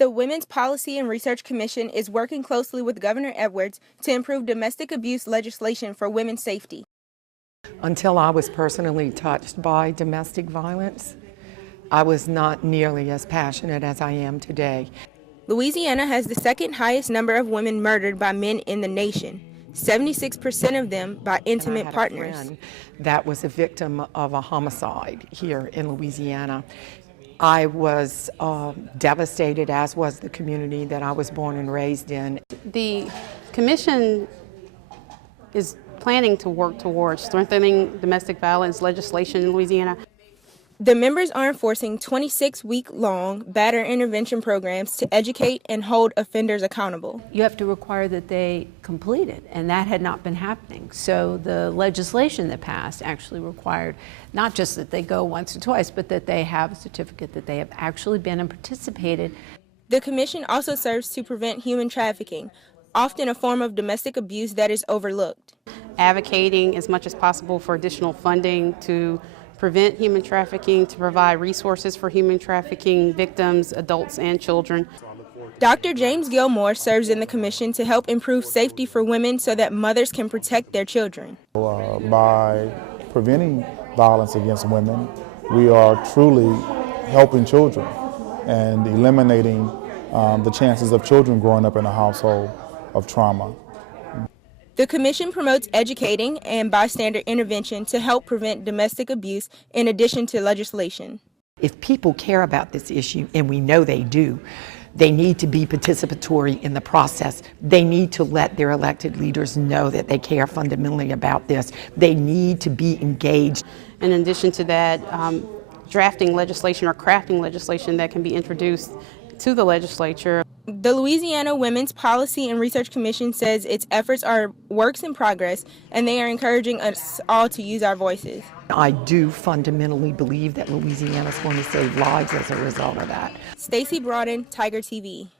The Women's Policy and Research Commission is working closely with Governor Edwards to improve domestic abuse legislation for women's safety. Until I was personally touched by domestic violence, I was not nearly as passionate as I am today. Louisiana has the second highest number of women murdered by men in the nation, 76% of them by intimate partners. I had a friend that was a victim of a homicide here in Louisiana. I was devastated, as was the community that I was born and raised in. The commission is planning to work towards strengthening domestic violence legislation in Louisiana. The members are enforcing 26-week-long batter intervention programs to educate and hold offenders accountable. You have to require that they complete it, and that had not been happening. So the legislation that passed actually required not just that they go once or twice, but that they have a certificate that they have actually been and participated. The commission also serves to prevent human trafficking, often a form of domestic abuse that is overlooked. Advocating as much as possible for additional funding to prevent human trafficking, to provide resources for human trafficking victims, adults and children. Dr. James Gilmore serves in the commission to help improve safety for women so that mothers can protect their children. By preventing violence against women, we are truly helping children and eliminating the chances of children growing up in a household of trauma. The commission promotes educating and bystander intervention to help prevent domestic abuse in addition to legislation. If people care about this issue, and we know they do, they need to be participatory in the process. They need to let their elected leaders know that they care fundamentally about this. They need to be engaged. In addition to that, drafting legislation or crafting legislation that can be introduced to the legislature. The Louisiana Women's Policy and Research Commission says its efforts are works in progress, and they are encouraging us all to use our voices. I do fundamentally believe that Louisiana is going to save lives as a result of that. Stacee Broden, Tiger TV.